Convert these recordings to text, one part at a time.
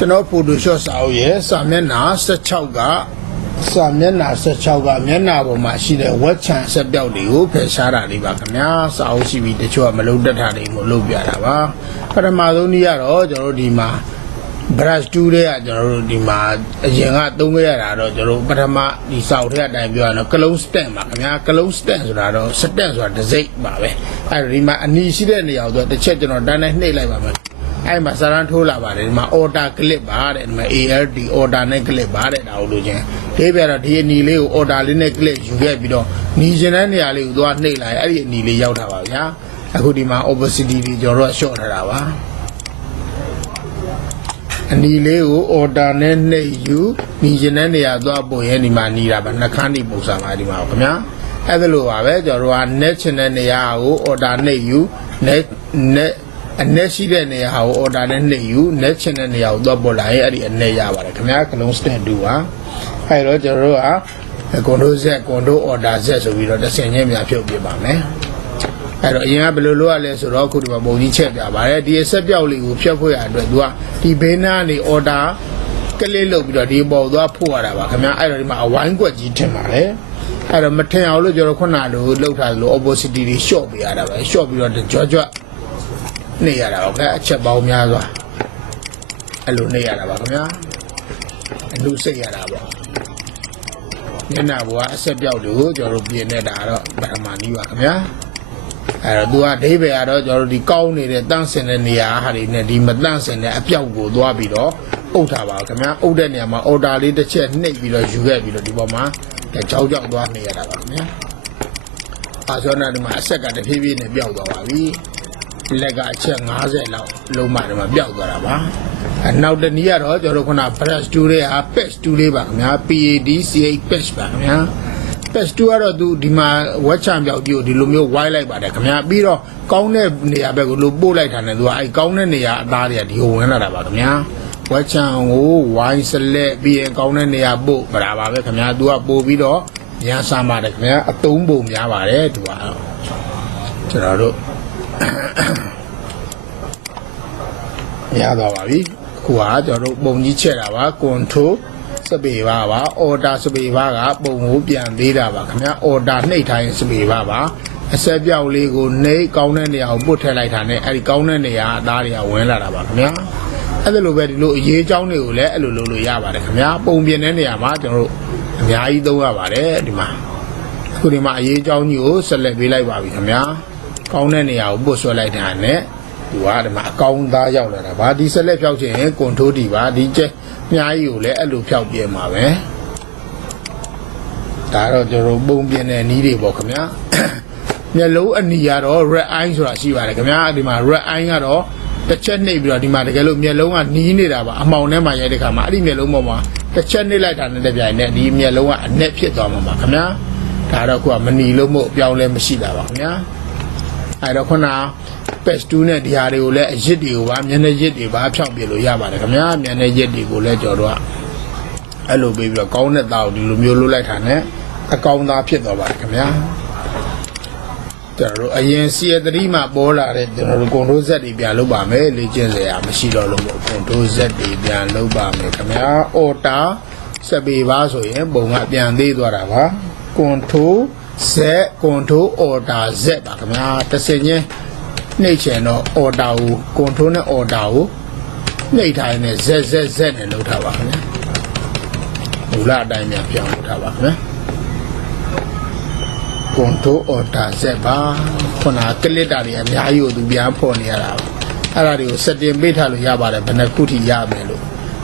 ကျွန်တော်ဖိုတိုရှော့စာအုပ်ရဲ့စာမျက်နှာ16ကစာမျက်နှာ16ကမျက်နှာပေါ်မှာရှိတဲ့ဝက်ချန်ဆက်ပြောက်တွေကိုဖယ်ရှားတာလေးပါခင်ဗျာစာအုပ်ရှိပြီးတချို့ကမလုံးတက်တာတွေမို့လုပ်ပြတာပါပထမဆုံးနေ့ကတော့ကျွန်တော်တို့ဒီမှာ brush tool တွေကကျွန်တော်တို့ဒီမှာအရင်ကသုံးခဲ့ရတာတော့ကျွန်တော်ပထမဒီစာအုပ်ထဲအတိုင်းပြောရတော့ clone stamp ပါခင်ဗျာ clone stamp ဆိုတာတော့ stamp ဆိုတာတစ်စိတ်ပါပဲအဲဒီမှာအနီရှိတဲ့နေရာကိုတစ်ချက်ကျွန်တော်တန်းတိုင်းနှိပ်လိုက်ပါမယ်အဲ့မှာစာရန်ထိုးလာပါတယ်ဒီမှာ order clip ပါတဲ့ဒီမှာ ALD order နဲ့ clip ပါတဲ့ဒါကိုလို့ချင်းဒီပြတော့ဒီအနီလေးကို order လေးနဲ့ clip ယူခဲ့ပြီးတော့ညီကျင်တဲ့နေရာလေးကိုသွားနှိပ်လိုက်အဲ့ဒီအနီလေးရောက်တာပါဗျာအခုဒီမှာ opacity တွေကျွန်တော်တို့ရှော့ထားတာပါအနီလေးကို order နဲ့နှိပ်ယူညီကျင်တဲ့နေရာသွားပို့ရင်ဒီမှာညီတာပါနှခမ်းနေပုံစံပါဒီမှာခင်ဗျာအဲ့ဒါလိုပါပဲကျွန်တော်တို့က net ချင်တဲ့နေရာကို order နှိပ်ယူ net အနက်ရှိတဲ့နေရာကို order နဲ့နှိပ်ယူ net ချင်တဲ့နေရာကိုသွားပို့လိုက်ရင်အဲ့ဒီအနက်ရပါတယ်ခင်ဗျာ clone stamp 2ပါအဲ့တော့ကျွန်တော်တို့က control z control order z ဆိုပြီးတော့တစ်ဆင့်ချင်းများဖြုတ်ပြပါမယ်အဲ့တော့အရင်ကဘယ်လိုလုပ်ရလဲဆိုတော့အခုဒီမှာပုံကြီးချက်ပြပါတယ်ဒီအဆက်ပြောက်လေးကိုဖြတ်ဖို့ရအတွက်သူကဒီဘေးနားနေ order ကလေးလုပ်ပြီးတော့ဒီပေါ်သွားဖို့ရတာပါခင်ဗျာအဲ့တော့ဒီမှာအဝိုင်းကွက်ကြီးထင်ပါတယ်အဲ့တော့မထင်အောင်လို့ကျွန်တော်ခုနလိုလှုပ်ထားလို့ opacity တွေ short ပေးရတာပဲ short ပြီးတော့ကြွကြွနေရတာပေါ့အချက်ပေါင်းများစွာအဲ့လိုနေရတာပါခင်ဗျာအလူစိတ်ရတာပေါ့မျက်နှာဘောကအဆက်ပြောက်တွေကိုကျွန်တော်တို့ပြင်နေတာတော့ပထမနည်းပါခင်ဗျာအဲ့တော့သူကဒိဗေကတော့ကျွန်တော်တို့ဒီကောင်းနေတဲ့တန့်စင်တဲ့နေရာဟာတွေနဲ့ဒီမတန့်စင်တဲ့အပြောက်ကိုသွားပြီးတော့အုပ်ထားပါခင်ဗျာအုပ်တဲ့နေရာမှာ order လေးတစ်ချက်နှိပ်ပြီးတော့ယူခဲ့ပြီးတော့ဒီပေါ်မှာကြောက်ကြောက်သွားနေရတာပါခင်ဗျာအာဆိုတော့ဒီမှာအဆက်ကတဖြည်းဖြည်းနဲ့ပြောက်သွားပါပြီလက်ကအချက်50လောက်လုံးမှတော့ပျောက်သွားတာပါနောက်တနည်းကတော့ကျွန်တော်ခုန brush tool တွေက patch tool လေးပါခင်ဗျာ PADCH patch ပါခင်ဗျာ patch tool ကတော့သူဒီမှာဝက်ချန်ပြောက်ကြီးကိုဒီလိုမျိုးဝိုင်းလိုက်ပါတယ်ခင်ဗျာပြီးတော့ကောင်းတဲ့နေရာဘက်ကိုလို့ပို့လိုက်တာနဲ့သူကအဲ့ကောင်းတဲ့နေရာအသားတွေကဒီကိုဝင်လာတာပါခင်ဗျာဝက်ချန်ကိုဝိုင်းစလက်ပြီးရင်ကောင်းတဲ့နေရာပို့ပတာပါပဲခင်ဗျာသူကပို့ပြီးတော့ညဆမ်းပါတယ်ခင်ဗျာအသုံးပုံများပါတယ်သူကကျွန်တော်တို့ရသွားပါပြီအခုကကျွန်တော်တို့ပုံကြီးချက်တာပါ control စပေပါပါ order စပေပါကပုံကိုပြန်ပေးတာပါခင်ဗျာ order နှိပ်ထားရင်စပေပါပါအဆက်ပြောက်လေးကိုနှိပ်ကောင်းတဲ့နေရာကိုပုတ်ထည့်လိုက်တာနဲ့အဲဒီကောင်းတဲ့နေရာအသားတွေကဝင်လာတာပါခင်ဗျာအဲ့ဒါလိုပဲဒီလိုအရေးအကြောင်းတွေကိုလည်းအဲ့လိုလုပ်လို့ရပါတယ်ခင်ဗျာပုံပြင်တဲ့နေရာမှာကျွန်တော်တို့အများကြီးသုံးရပါတယ်ဒီမှာအခုဒီမှာအရေးအကြောင်းကြီးကိုဆက်လက်ပေးလိုက်ပါပြီခင်ဗျာကောင်းတဲ့နေရာကိုပုတ်ဆွဲလိုက်တာနဲ့သူကဒီမှာအကောင်းသားရောက်လာတာဗာဒီဆက်လက်ဖြောက်ခြင်းကွန်ထိုးတီပါဒီကျက်မြားကြီးကိုလည်းအဲ့လိုဖြောက်ပြဲမှာပဲဒါတော့ကျွန်တော်ပုံပြတဲ့နီးတွေပေါ့ခင်ဗျာမျက်လုံးအနီကတော့ red eye ဆိုတာရှိပါတယ်ခင်ဗျာဒီမှာ red eye ကတော့တစ်ချက်နှိပ်ပြီးတော့ဒီမှာတကယ်လို့မျက်လုံးကနီးနေတာပါအမှောင်ထဲမှာရိုက်တဲ့ခါမှာအဲ့ဒီမျက်လုံးပေါ်မှာတစ်ချက်နှိပ်လိုက်တာနဲ့တပြိုင်နက်ဒီမျက်လုံးကအနက်ဖြစ်သွားမှာပါခင်ဗျာဒါတော့ခုကမနီလို့မို့အပြောင်းလဲမရှိတာပါခင်ဗျာအဲ့တော့ခုန patch tool နဲ့ဒီဟာတွေကိုလည်းအရစ်တွေကိုပါမျက်နှာရစ်တွေပါဖြောက်ပြလို့ရပါတယ်ခင်ဗျာမျက်နှာရစ်တွေကိုလည်းကျွန်တော်တို့ကအဲ့လိုပေးပြီးတော့ကောင်းတဲ့သားကိုဒီလိုမျိုးလုပ်လိုက်တာနဲ့အကောင်းသားဖြစ်သွားပါတယ်ခင်ဗျာကျွန်တော်တို့အရင် CA3 မှာပေါ်လာတဲ့ကျွန်တော်တို့ control Z တွေပြန်လုပ်ပါမယ်လေ့ကျင့်စရာမရှိတော့လို့ control Z တွေပြန်လုပ်ပါမယ်ခင်ဗျာ order စပေပါဆိုရင်ပုံကပြန်သေးသွားတာပါ control Z control order Z ပါခင်ဗျာတစ်စင်ချင်းနှိပ်ချင်တော့ order ကို control နဲ့ order ကိုနှိပ်ထားရင် Zနဲ့လုပ်ထားပါခင်ဗျာမူလအတိုင်းပြန်ပြောင်းလုပ်ထားပါခင်ဗျာ control order Z ပါခုနကလစ်တာတွေအများကြီးကိုသူပြန်ဖော်နေရတာအဲ့ဒါတွေကို setting ပေးထားလို့ရပါတယ်ဘယ်နှခုထိရမယ်လို့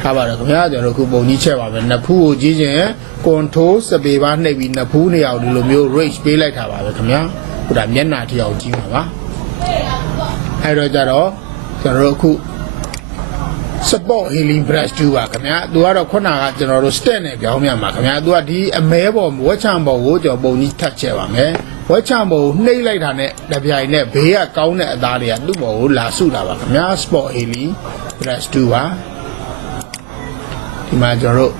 ထားပါတယ်ခင်ဗျာကျွန်တော်တို့ခုပုံကြီးချက်ပါမယ်နှစ်ဖူးကိုကြီးခြင်း control စပေပါနှိပ်ပြီးနှစ်ဖူးနေအောင်ဒီလိုမျိုး range ပေးလိုက်တာပါပဲခင်ဗျာခုဒါမျက်နှာထိအောင်ကြီးမှာပါအဲ့တော့ကြတော့ကျွန်တော်တို့အခု support healing brush 2ပါခင်ဗျာသူကတော့ခုနကကျွန်တော်တို့ step နဲ့ပြောင်းပြန်ပါခင်ဗျာသူကဒီအမဲပေါ်ဝက်ချံပေါ်ကိုကျွန်တော်ပုံကြီးထပ်ချက်ပါမယ်ဝက်ချံပေါ်ကိုနှိပ်လိုက်တာနဲ့တပြိုင်နဲ့ဘေးကကောင်းတဲ့အသားတွေကသူ့ပေါ်ကိုလာစုတာပါခင်ဗျာ support healing brush 2ပါဒီမှာကျွန်တော်တို့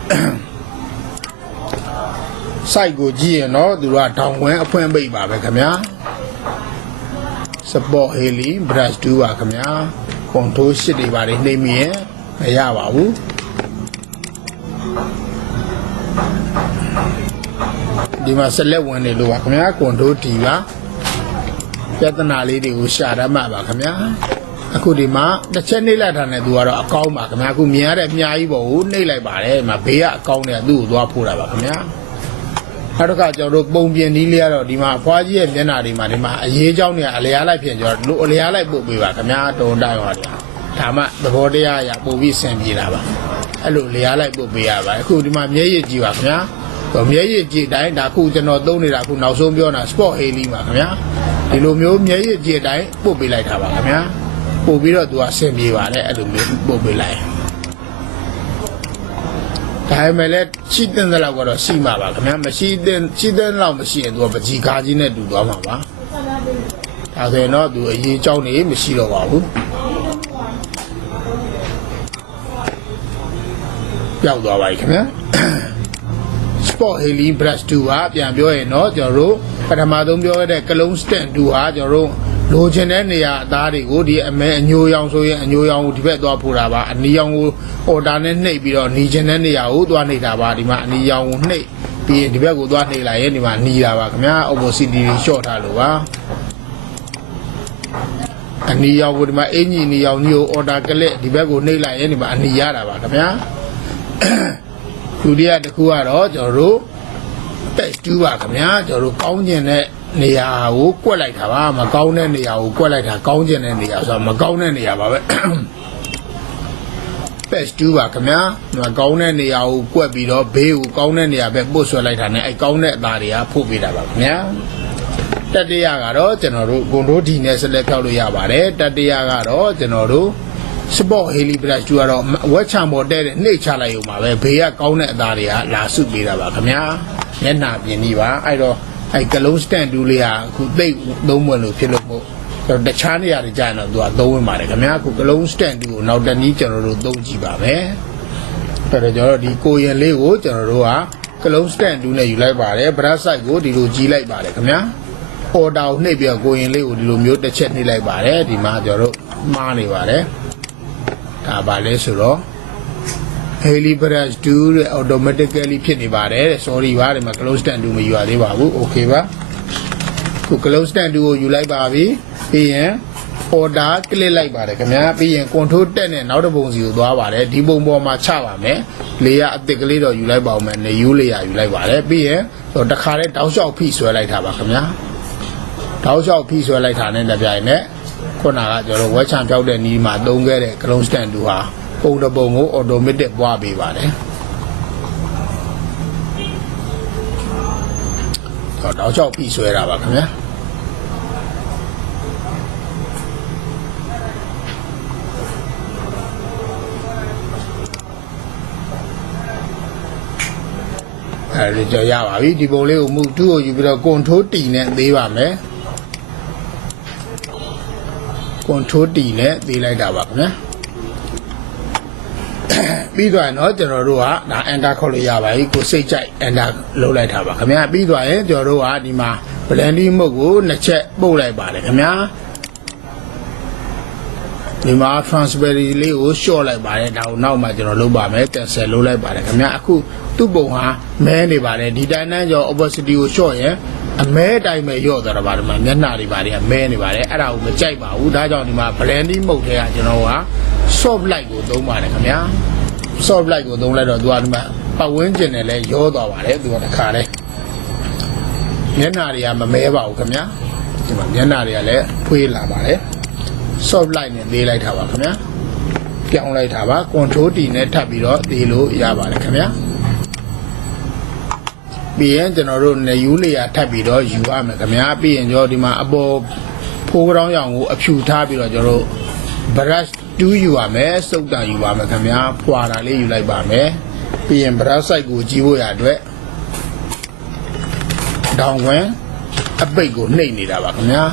site ကိုကြည့်ရင်တော့သူကထောင်ဝင်းအဖွင့်ပိတ်ပါပဲခင်ဗျာ support healing brush 2ပါခင်ဗျာ control 8တွေပါနေနှိမ့်မိရင် မရပါဘူးဒီမှာဆက်လက်ဝင်နေလို့ပါခင်ဗျာကွန်ဒိုတီပါပြဿနာလေးတွေကိုရှာရမှာပါခင်ဗျာအခုဒီမှာတစ်ချက်နှိပ်လိုက်တာနဲ့သူကတော့အကောင်းပါခင်ဗျာအခုမြင်ရတဲ့အများကြီးပေါ့ကိုနှိပ်လိုက်ပါတယ်ဒီမှာဘေးကအကောင်းတွေကသူ့ကိုသွားဖိုးတာပါခင်ဗျာနောက်တစ်ခါကျွန်တော်တို့ပုံပြင်နည်းလေးကတော့ဒီမှာအဖွားကြီးရဲ့မျက်နှာတွေမှာဒီမှာအရေးကြောင်းတွေအလျားလိုက်ဖြစ်ကျွန်တော်တို့အလျားလိုက်ပို့ပေးပါခင်ဗျာတုံတိုင်းပါဗျာဒါမှသဘောတရားအရာပို့ပြီးဆင်ပြေတာပါအဲ့လိုလျားလိုက်ပို့ပေးရပါအခုဒီမှာမျက်ရည်ကြည့်ပါခင်ဗျာမျက်ရည်ကြည့်တိုင်းဒါခုကျွန်တော်သုံးနေတာခုနောက်ဆုံးပြောတာ sport haley ပါခင်ဗျာဒီလိုမျိုးမျက်ရည်ကြည့်တိုင်းပို့ပေးလိုက်တာပါခင်ဗျာပို့ပြီးတော့သူကဆင်ပြေပါတယ်အဲ့လိုမျိုးပို့ပေးလိုက်ဒါပေမဲ့လည်းရှိတဲ့လောက်ကတော့ရှိမှာပါခင်ဗျာမရှိတဲ့လောက်မရှိရင်သူကပကြီးကားကြီးနဲ့တူသွားမှာပါဒါဆိုရင်တော့သူအရေးကြောင်းနေမရှိတော့ပါဘူးပြောက်သွားပါပြီခင်ဗျာ Sport Haley Brush 2ဟာပြန်ပြောရင်တော့ကျွန်တော်တို့ပထမဆုံးပြောရတဲ့ Cologne Stand 2ဟာကျွန်တော်တို့လိုချင်တဲ့နေရာအသားတွေကိုဒီအမဲအညိုရောင်ဆိုရင်အညိုရောင်ကိုဒီဘက်သွားဖိုးတာပါအနီရောင်ကို order နဲ့နှိပ်ပြီးတော့หนีချင်တဲ့နေရာကိုသွားနှိပ်တာပါဒီမှာအနီရောင်ကိုနှိပ်ပြီးရင်ဒီဘက်ကိုသွားနှိပ်လိုက်ရင်ဒီမှာหนีတာပါခင်ဗျာ opposite တွေ short ထားလို့ပါအနီရောင်ကိုဒီမှာအင်ကြီးအနီရောင်ကြီးကို order ကလစ်ဒီဘက်ကိုနှိပ်လိုက်ရင်ဒီမှာအနီရတာပါခင်ဗျာဒုတိယတစ်ခုကတော့ကျွန်တော်တို့ page 2ပါခင်ဗျာကျွန်တော်တို့ကောင်းကျင်တဲ့နေရာကိုကွက်လိုက်တာပါမကောင်းတဲ့နေရာကိုကွက်လိုက်တာကောင်းကျင်တဲ့နေရာဆိုတော့မကောင်းတဲ့နေရာပါပဲ page 2ပါခင်ဗျာမကောင်းတဲ့နေရာကိုကွက်ပြီးတော့ဘေးကိုကောင်းတဲ့နေရာပဲပို့ဆွဲလိုက်တာနဲ့အဲကောင်းတဲ့အသားတွေကဖို့ပေးတာပါခင်ဗျာတတိယကတော့ကျွန်တော်တို့ဂွန်ဒိုဒီနဲ့ဆက်လက်ဖြောက်လို့ရပါတယ်တတိယကတော့ကျွန်တော်တို့ Sport Haley Brush 2ကတော့ဝက်ချံပေါ်တဲ့နှိပ်ချလိုက်ရုံပါပဲဘေးကကောင်းတဲ့အသားတွေကလာစုပေးတာပါခင်ဗျာမျက်နှာပြင်ပြီးပါအဲ့တော့အဲ့ Cologne Stand 2လေးဟာအခုသိသုံးဝင်လို့ဖြစ်လို့မို့တခြားနေရာတွေကြာရင်တော့သူကသုံးဝင်ပါတယ်ခင်ဗျာအခု Cologne Stand 2ကိုနောက်တနည်းကျွန်တော်တို့သုံးကြည့်ပါမယ်အဲ့တော့ကျွန်တော်တို့ဒီကိုရင်လေးကိုကျွန်တော်တို့က Cologne Stand 2နဲ့ယူလိုက်ပါတယ် brush side ကိုဒီလိုကြီးလိုက်ပါတယ်ခင်ဗျာ order ကိုနှိပ်ပြီးကိုရင်လေးကိုဒီလိုမျိုးတစ်ချက်နှိပ်လိုက်ပါတယ်ဒီမှာကျွန်တော်တို့မှားနေပါတယ်ဒါပါလဲဆိုတော့ Haley Brush 2တဲ့ automatically ဖြစ်နေပါတယ် sorry ပါဒီမှာ close stand 2မယူရသေးပါဘူး okay ပါခု close stand 2ကိုယူလိုက်ပါပြီပြီးရင် order click လိုက်ပါတယ်ခင်ဗျာပြီးရင် control တက်နဲ့နောက်တစ်ပုံစီကိုသွားပါတယ်ဒီပုံပေါ်မှာချပါမယ်လေယာအသစ်ကလေးတော့ယူလိုက်ပါဦးမယ်နေယူလေယာယူလိုက်ပါတယ်ပြီးရင်တခါတည်းတောက်လျှောက်ဖိဆွဲလိုက်တာပါခင်ဗျာတောက်လျှောက်ဖိဆွဲလိုက်တာနဲ့လည်းပြိုင်နဲ့ခုနကကျွန်တော်ဝက်ချံပြောက်တဲ့နီးမှာသုံးခဲ့တဲ့ clone stand 2ဟာပုံတစ်ပုံကို automatic ပွားပေးပါတယ်တောက်လျှောက်ဖိဆွဲတာပါခင်ဗျာအဲဒီကြရပါပြီဒီပုံလေးကိုမူ2ကိုယူပြီးတော့ control T နဲ့သေးပါမယ်control T နဲ့သေးလိုက်တာပါခင်ဗျာပြီးသွားရင်တော့ကျွန်တော်တို့ကဒါ enter ခေါက်လို့ရပါပြီကိုစိတ်ကြိုက် enter လုပ်လိုက်တာပါခင်ဗျာပြီးသွားရင်ကျွန်တော်တို့ကဒီမှာ blending mode ကိုနှစ်ချက်ပုတ်လိုက်ပါတယ်ခင်ဗျာဒီမှာ transparency လေးကို short လိုက်ပါတယ်ဒါကိုနောက်မှကျွန်တော်လုပ်ပါမယ် cancel လုပ်လိုက်ပါတယ်ခင်ဗျာအခုသူ့ပုံဟာမဲနေပါတယ်ဒီတိုင်းတန်းကျော် opacity ကို short ရင်အမဲအတိုင်းပဲရော့သွားတာပါဒီမှာမျက်နှာတွေပါတယ်မဲနေပါတယ်အဲ့ဒါကိုမကြိုက်ပါဘူးဒါကြောင့်ဒီမှာ blending mode ထဲကကျွန်တော်က soft light ကိုသုံးပါတယ်ခင်ဗျာ soft light ကိုသုံးလိုက်တော့သူကဒီမှာပတ်ဝန်းကျင်နဲ့လည်းရောသွားပါတယ်သူကတခါလဲမျက်နှာတွေကမမဲပါဘူးခင်ဗျာဒီမှာမျက်နှာတွေကလည်းဖွေးလာပါတယ် soft light နဲ့သေးလိုက်တာပါခင်ဗျာပြောင်းလိုက်တာပါ control T နဲ့ထပ်ပြီးတော့သေးလို့ရပါတယ်ခင်ဗျာပြီးရင်ကျွန်တော်တို့နေယူလေယာထပ်ပြီးတော့ယူရမယ်ခင်ဗျာပြီးရင်ကျွန်တော်ဒီမှာအပေါ်ဖိုးကောင်းရောင်ကိုအဖြူထားပြီးတော့ကျွန်တော်တို့ brush 2ယူရမယ်စုပ်တာယူပါမယ်ခင်ဗျာဖွာတာလေးယူလိုက်ပါမယ်ပြီးရင် brush side ကိုကြီးဖို့ရအတွက်ဒေါင်ခွင်အပိတ်ကိုနှိပ်နေတာပါခင်ဗျာ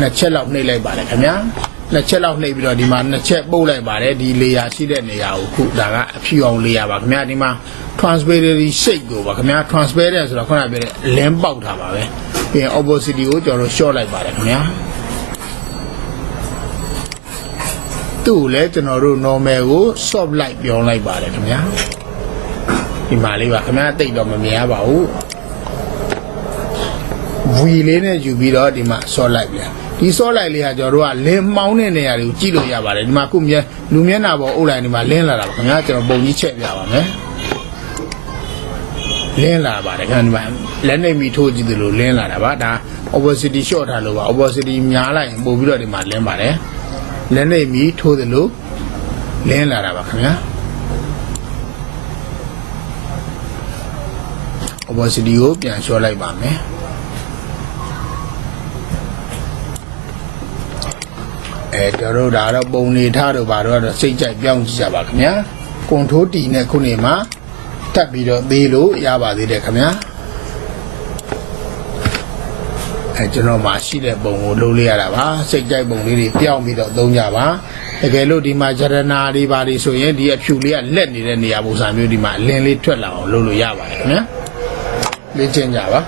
နှစ်ချက်လောက်နှိပ်လိုက်ပါတယ်ခင်ဗျာနှစ်ချက်လောက်နှိပ်ပြီးတော့ဒီမှာနှစ်ချက်ပုတ်လိုက်ပါတယ်ဒီလေယာရှိတဲ့နေရာကိုခုဒါကအဖြူအောင်လေယာပါခင်ဗျာဒီမှာ transparency shade ကိုပါခင်ဗျာ transparent ဆိုတော့ခုနပြောတဲ့ lens ပေါက်တာပါပဲပြီးရင် opacity ကိုကျွန်တော်တို့ short လိုက်ပါတယ်ခင်ဗျာ သူ့ကိုလည်းကျွန်တော်တို့ normal ကို soft light ပြောင်းလိုက်ပါတယ်ခင်ဗျာဒီမှာလေးပါခင်ဗျာတိတ်တော့မမြင်ရပါဘူး V လေးနဲ့ယူပြီးတော့ဒီမှာ soft light ပြန်ဒီ soft light လေးကကျွန်တော်တို့ကလင်းမှောင်းတဲ့နေရာတွေကိုကြည့်လို့ရပါတယ်ဒီမှာခုလူမျက်နှာပေါ်အုပ်လိုက်ဒီမှာလင်းလာတာပါခင်ဗျာကျွန်တော်ပုံကြီးချက်ပြပါမယ်လင်းလာပါတယ်ခင်ဗျာလက်နေမီထိုးကြည့်သလိုလင်းလာတာပါဒါ opacity short ထားလို့ပါ opacity များလိုက်ရင်ပို့ပြီးတော့ဒီမှာလင်းပါတယ်လက်နေမီထိုးသလိုလင်းလာတာပါခင်ဗျာ opacity ကိုပြန်လျှော့လိုက်ပါမယ်ကျွန်တော်တို့ဒါတော့ပုံနေထားတော့ဘာတော့စိတ်ကြိုက်ပြောင်းကြည့်ကြပါခင်ဗျာကွန်ထရိုးတီနဲ့ခုနေမှာတက်ပြီးတော့သေးလို့ရပါသေးတယ်ခင်ဗျာကျွန်တော်မှရှိတဲ့ပုံကိုလုံးလေးရတာပါစိတ်ကြိုက်ပုံလေးတွေပြောင်းပြီးတော့သုံးကြပါတကယ်လို့ဒီမှာဂျရနာတွေပါတွေဆိုရင်ဒီအဖြူလေးကလက်နေတဲ့နေရာပုံစံမျိုးဒီမှာအလင်းလေးထွက်လာအောင်လုပ်လို့ရပါတယ်ခင်ဗျာလေ့ကျင့်ကြပါ